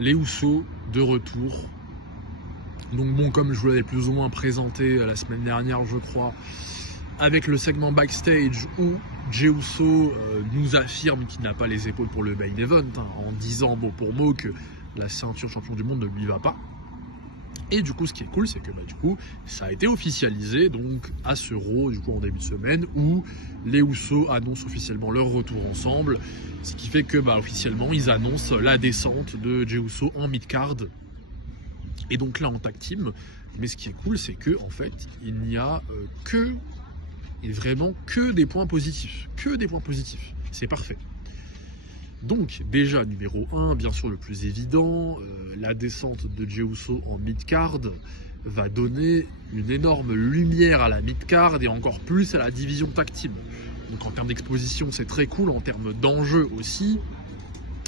les Usos de retour. Donc bon, comme je vous l'avais plus ou moins présenté la semaine dernière, je crois, avec le segment backstage où Jey Uso nous affirme qu'il n'a pas les épaules pour le main event, hein, en disant mot pour mot que la ceinture champion du monde ne lui va pas. Et du coup, ce qui est cool, c'est que du coup, ça a été officialisé donc à ce Raw, du coup en début de semaine, où les Usos annoncent officiellement leur retour ensemble, ce qui fait que officiellement, ils annoncent la descente de Jey Uso en mid-card. Et donc là, en tag team. Mais ce qui est cool, c'est que en fait, il n'y a vraiment que des points positifs. Que des points positifs. C'est parfait. Donc, déjà, numéro 1, bien sûr le plus évident, la descente de Jey Uso en mid-card va donner une énorme lumière à la mid-card et encore plus à la division tag team. Donc en termes d'exposition, c'est très cool, en termes d'enjeu aussi,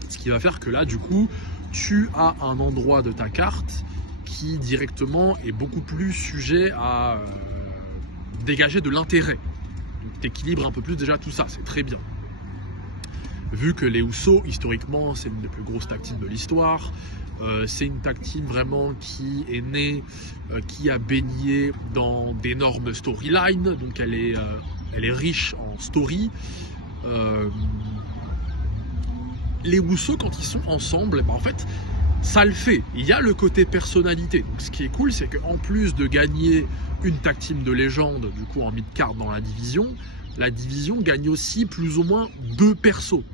ce qui va faire que là, du coup, tu as un endroit de ta carte qui directement est beaucoup plus sujet à dégager de l'intérêt. Donc tu équilibres un peu plus déjà tout ça, c'est très bien. Vu que les Usos, historiquement, c'est une des plus grosses tag teams de l'histoire, c'est une tag team vraiment qui est née, qui a baigné dans d'énormes storylines, donc elle est riche en story. Les Usos, quand ils sont ensemble, en fait, ça le fait. Il y a le côté personnalité. Donc, ce qui est cool, c'est qu'en plus de gagner une tag team de légende, du coup en mid-card dans la division gagne aussi plus ou moins 2 persos.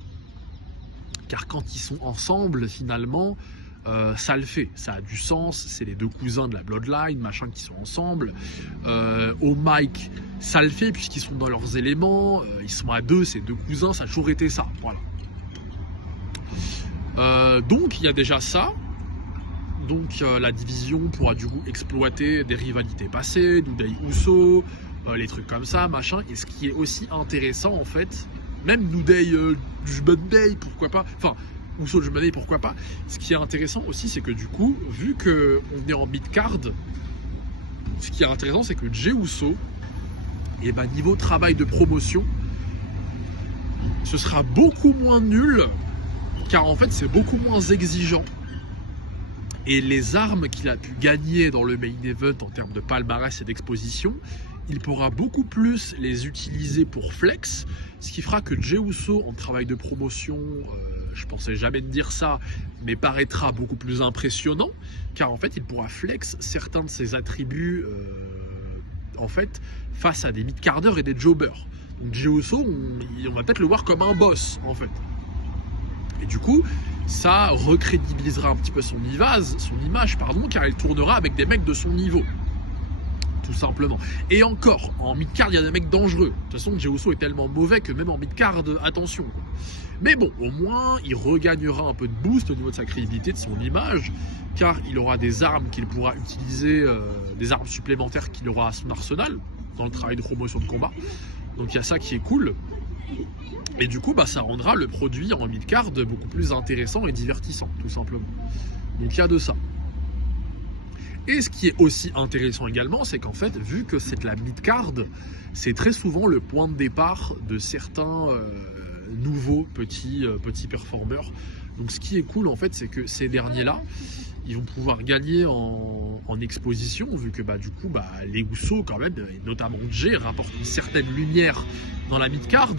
Car quand ils sont ensemble, finalement, ça le fait. Ça a du sens. C'est les 2 cousins de la Bloodline, machin, qui sont ensemble. Au mic, ça le fait puisqu'ils sont dans leurs éléments. Ils sont à 2, ces 2 cousins, ça a toujours été ça. Voilà. Donc, il y a déjà ça. Donc, la division pourra du coup exploiter des rivalités passées, New Day Uso, les trucs comme ça, machin. Et ce qui est aussi intéressant, en fait, même New Day, Judgment Day, pourquoi pas, enfin, Uso, Judgment Day, pourquoi pas. Ce qui est intéressant aussi, c'est que du coup, vu qu'on est en mid-card, ce qui est intéressant, c'est que Jey Uso, et niveau travail de promotion, ce sera beaucoup moins nul, car en fait, c'est beaucoup moins exigeant. Et les armes qu'il a pu gagner dans le main event en termes de palmarès et d'exposition, il pourra beaucoup plus les utiliser pour flex, ce qui fera que Jey Uso en travail de promotion, je pensais jamais de dire ça, mais paraîtra beaucoup plus impressionnant, car en fait il pourra flex certains de ses attributs en fait face à des mid-carders et des jobbers. Donc Jey Uso, on va peut-être le voir comme un boss en fait. Et du coup, ça recrédibilisera un petit peu son image, car il tournera avec des mecs de son niveau. Tout simplement. Et encore, en mid-card, il y a des mecs dangereux. De toute façon, Jey Uso est tellement mauvais que même en mid-card, attention. Mais bon, au moins, il regagnera un peu de boost au niveau de sa crédibilité, de son image, car il aura des armes qu'il pourra utiliser, des armes supplémentaires qu'il aura à son arsenal, dans le travail de promotion de combat. Donc il y a ça qui est cool. Et du coup, ça rendra le produit en mid-card beaucoup plus intéressant et divertissant, tout simplement. Donc il y a de ça. Et ce qui est aussi intéressant également, c'est qu'en fait, vu que c'est de la mid-card, c'est très souvent le point de départ de certains nouveaux petits performeurs. Donc ce qui est cool, en fait, c'est que ces derniers-là, ils vont pouvoir gagner en exposition, vu que du coup, les Usos, quand même, et notamment Jey, rapportent une certaine lumière dans la mid-card.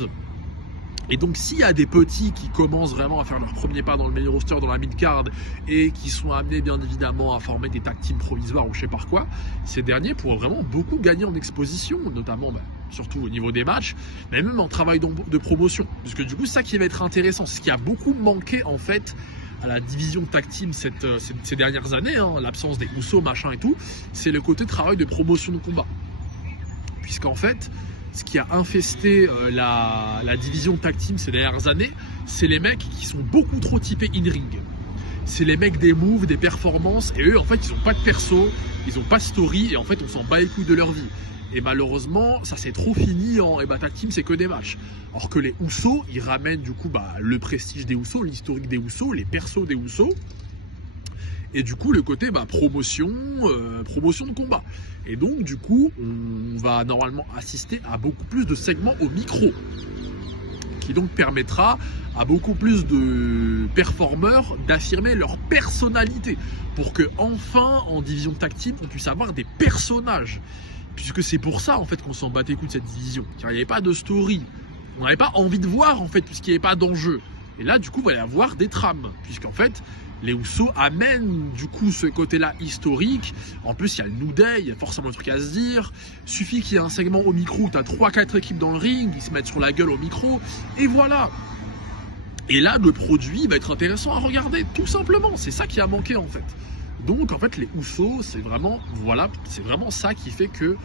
Et donc s'il y a des petits qui commencent vraiment à faire leur premier pas dans le main roster, dans la mid-card, et qui sont amenés bien évidemment à former des tag teams provisoires ou je sais pas quoi, ces derniers pourront vraiment beaucoup gagner en exposition, notamment surtout au niveau des matchs, mais même en travail de promotion. Parce que du coup, c'est ça qui va être intéressant. Ce qui a beaucoup manqué en fait à la division de tag team ces dernières années, l'absence des Usos, machin et tout, c'est le côté travail de promotion de combat. Puisqu'en fait, ce qui a infesté la division de tag team ces dernières années, c'est les mecs qui sont beaucoup trop typés in-ring. C'est les mecs des moves, des performances, et eux, en fait, ils n'ont pas de perso, ils n'ont pas de story, et en fait, on s'en bat les couilles de leur vie. Et malheureusement, ça s'est trop fini en tag team, c'est que des matchs. Or que les Usos, ils ramènent du coup le prestige des Usos, l'historique des Usos, les persos des Usos, et du coup le côté promotion de combat. Et donc du coup on va normalement assister à beaucoup plus de segments au micro qui donc permettra à beaucoup plus de performeurs d'affirmer leur personnalité, pour que enfin en division tag team on puisse avoir des personnages, puisque c'est pour ça en fait qu'on s'en battait les couilles de cette division, car il n'y avait pas de story, on n'avait pas envie de voir en fait, puisqu'il n'y avait pas d'enjeu. Et là du coup il va y avoir des trames, puisqu'en fait les Usos amènent du coup ce côté-là historique. En plus, il y a le New Day, il y a forcément un truc à se dire. Suffit qu'il y ait un segment au micro où tu as 3-4 équipes dans le ring, ils se mettent sur la gueule au micro, et voilà. Et là, le produit va être intéressant à regarder, tout simplement. C'est ça qui a manqué en fait. Donc en fait, les Usos, c'est vraiment, voilà, c'est vraiment ça qui fait que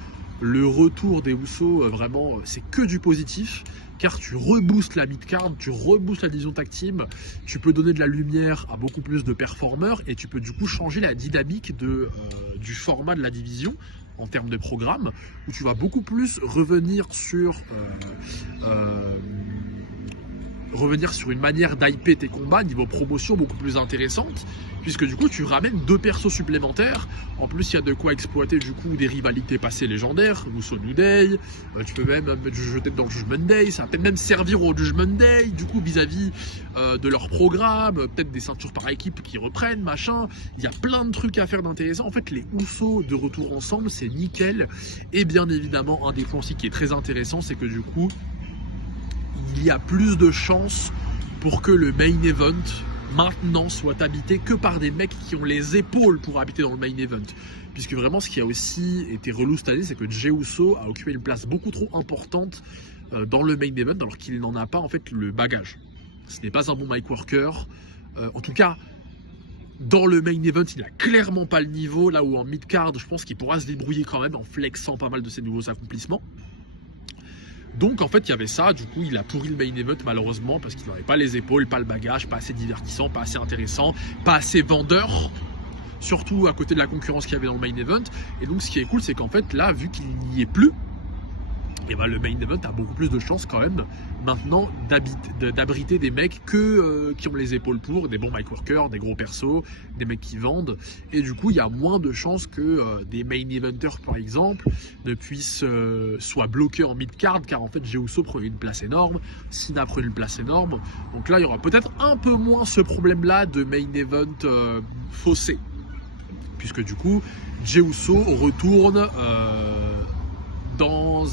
le retour des Usos, vraiment, c'est que du positif. Car tu reboostes la mid-card, tu reboostes la division tag team, tu peux donner de la lumière à beaucoup plus de performeurs et tu peux du coup changer la dynamique du format de la division en termes de programme, où tu vas beaucoup plus revenir sur une manière d'hyper tes combats, niveau promotion beaucoup plus intéressante, puisque du coup tu ramènes 2 persos supplémentaires. En plus il y a de quoi exploiter du coup des rivalités passées légendaires, Uso New Day, tu peux même jeter dans le Judgment Day, ça va peut-être même servir au Judgment Day, du coup vis-à-vis de leur programme, peut-être des ceintures par équipe qui reprennent, machin, il y a plein de trucs à faire d'intéressant. En fait les Usos de retour ensemble, c'est nickel. Et bien évidemment un des points aussi qui est très intéressant, c'est que du coup il y a plus de chances pour que le main event maintenant soit habité que par des mecs qui ont les épaules pour habiter dans le main event. Puisque vraiment ce qui a aussi été relou cette année, c'est que Jey Uso a occupé une place beaucoup trop importante dans le main event, alors qu'il n'en a pas en fait le bagage. Ce n'est pas un bon mic worker. En tout cas, dans le main event, il n'a clairement pas le niveau, là où en mid-card, je pense qu'il pourra se débrouiller quand même en flexant pas mal de ses nouveaux accomplissements. Donc en fait il y avait ça, du coup il a pourri le main event malheureusement, parce qu'il n'avait pas les épaules, pas le bagage, pas assez divertissant, pas assez intéressant, pas assez vendeur, surtout à côté de la concurrence qu'il y avait dans le main event. Et donc ce qui est cool, c'est qu'en fait là, vu qu'il n'y est plus, et ben le main event a beaucoup plus de chances quand même maintenant d'abriter des mecs qui ont les épaules pour, des bons mic workers, des gros persos, des mecs qui vendent. Et du coup il y a moins de chances que des main eventers par exemple ne puissent soit bloqués en mid-card, car en fait Jey Uso prenait une place énorme, Cena prenait une place énorme. Donc là il y aura peut-être un peu moins ce problème là de main event faussé, puisque du coup Jey Uso retourne dans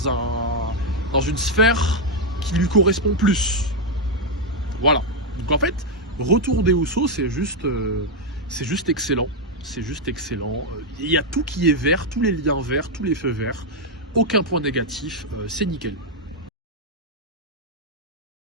une sphère qui lui correspond plus. Voilà. Donc en fait, retour des Usos, c'est juste excellent. C'est juste excellent. Il y a tout qui est vert, tous les liens verts, tous les feux verts. Aucun point négatif. C'est nickel.